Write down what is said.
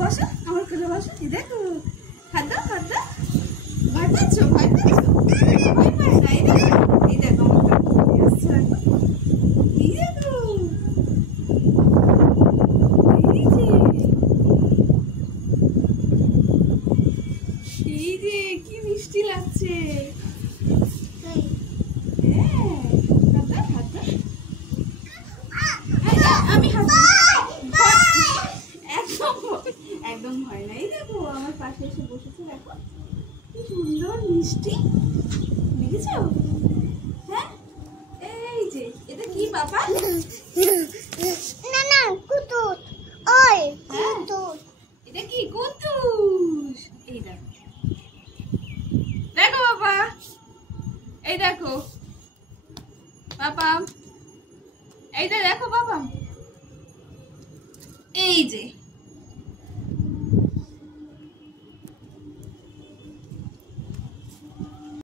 বসো আমার কোলে বসো। এই দেখো হাত দাও হাত দাও। ভয় পাচ্ছ ভয় পাচ্ছ? ভয় পায় না। এই দেখো আমার কাছে আসছে। এই দেখো এই যে কি মিষ্টি লাগছে। আমি একদম ভয় নাই। দেখো আমার পাশে এসে বসেছে। দেখো কি সুন্দর মিষ্টি দেখেছ? হ্যাঁ এই যে এটা কি বাবা? না না কুতুত। ওই কুতুত। এটা কি কুতুত?